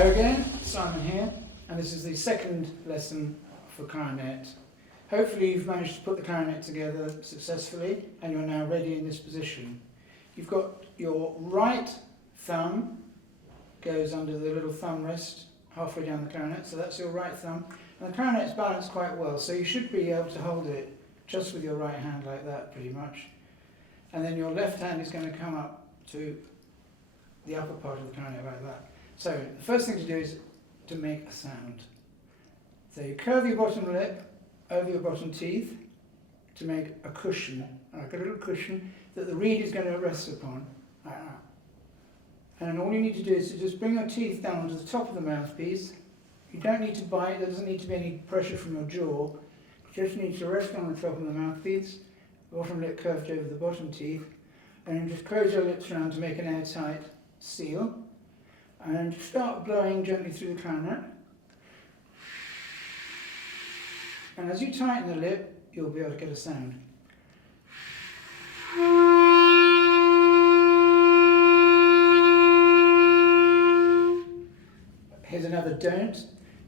Hello again, Simon here, and this is the second lesson for clarinet. Hopefully you've managed to put the clarinet together successfully and you're now ready in this position. You've got your right thumb goes under the little thumb rest halfway down the clarinet, so that's your right thumb. And the clarinet's balanced quite well, so you should be able to hold it just with your right hand like that pretty much. And then your left hand is going to come up to the upper part of the clarinet like that. So the first thing to do is to make a sound. So you curve your bottom lip over your bottom teeth to make a cushion, like a little cushion that the reed is going to rest upon, like that. And all you need to do is to just bring your teeth down onto the top of the mouthpiece. You don't need to bite, there doesn't need to be any pressure from your jaw. You just need to rest on the top of the mouthpiece, bottom lip curved over the bottom teeth, and then just close your lips around to make an airtight seal. And then just start blowing gently through the clarinet. And as you tighten the lip, you'll be able to get a sound. Here's another don't.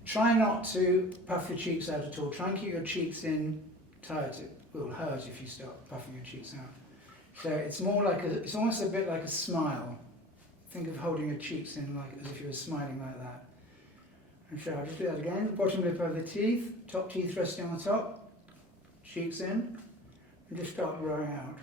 Try not to puff your cheeks out at all. Try and keep your cheeks in tight. It will hurt if you start puffing your cheeks out. So it's more like it's almost a bit like a smile. Think of holding your cheeks in like as if you were smiling like that. And so I'll just do that again. Bottom lip over the teeth, top teeth resting on the top, cheeks in, and just start blowing out.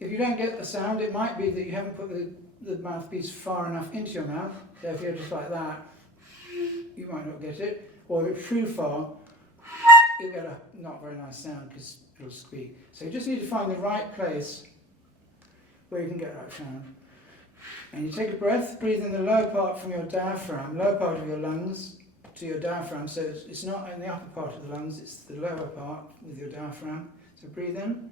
If you don't get the sound, it might be that you haven't put the mouthpiece far enough into your mouth. So if you're just like that, you might not get it. Or if it's too far, you'll get a not very nice sound because it'll squeak. So you just need to find the right place where you can get that sound. And you take a breath, breathe in the lower part from your diaphragm, lower part of your lungs to your diaphragm. So it's not in the upper part of the lungs, it's the lower part with your diaphragm. So breathe in.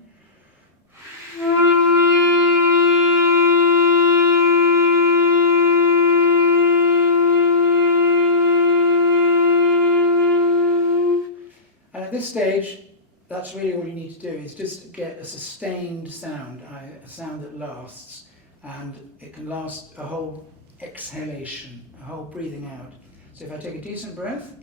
At this stage, that's really all you need to do, is just get a sustained sound, a sound that lasts, and it can last a whole exhalation, a whole breathing out. So if I take a decent breath,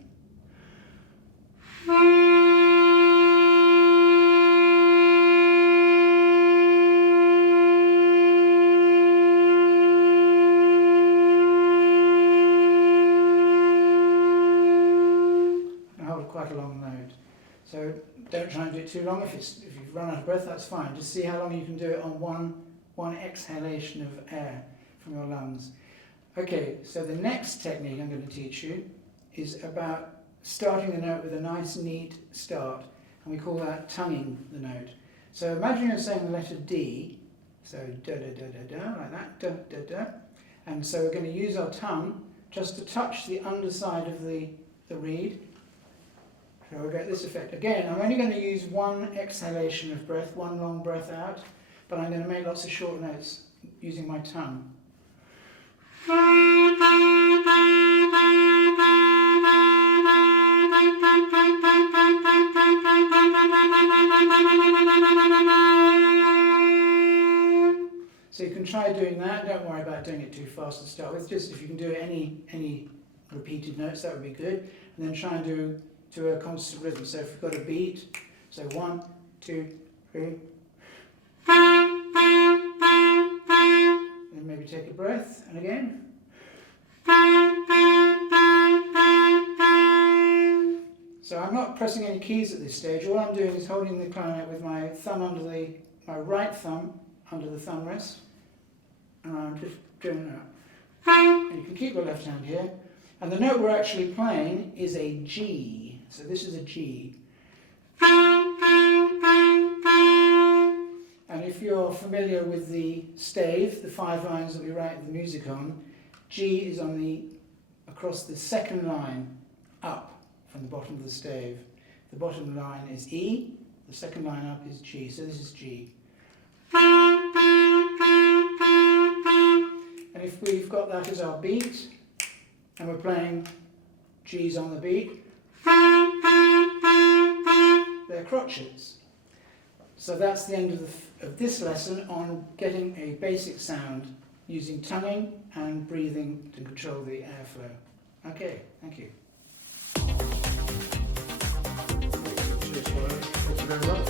and hold quite a long note. So don't try and do it too long. If you've run out of breath, that's fine. Just see how long you can do it on one exhalation of air from your lungs. Okay, so the next technique I'm going to teach you is about starting the note with a nice, neat start, and we call that tonguing the note. So imagine you're saying the letter D, so da da da da da, like that, da da da, and so we're going to use our tongue just to touch the underside of the reed. So we'll get this effect. Again, I'm only going to use one exhalation of breath, one long breath out, but I'm going to make lots of short notes using my tongue. So you can try doing that. Don't worry about doing it too fast to start with. Just if you can do any repeated notes, that would be good. And then try and do to a constant rhythm. So if you've got a beat, so 1, 2, 3. Then maybe take a breath, and again. So I'm not pressing any keys at this stage. All I'm doing is holding the clarinet with my thumb my right thumb under the thumb rest, and I'm just doing that. And you can keep your left hand here. And the note we're actually playing is a G. So this is a G. And if you're familiar with the stave, the 5 lines that we write the music on, G is across the second line up from the bottom of the stave. The bottom line is E, the second line up is G, so this is G. And if we've got that as our beat, and we're playing G's on the beat, they're crotchets. So that's the end of this lesson on getting a basic sound using tonguing and breathing to control the airflow. Okay, thank you. Thank you very much.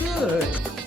Good.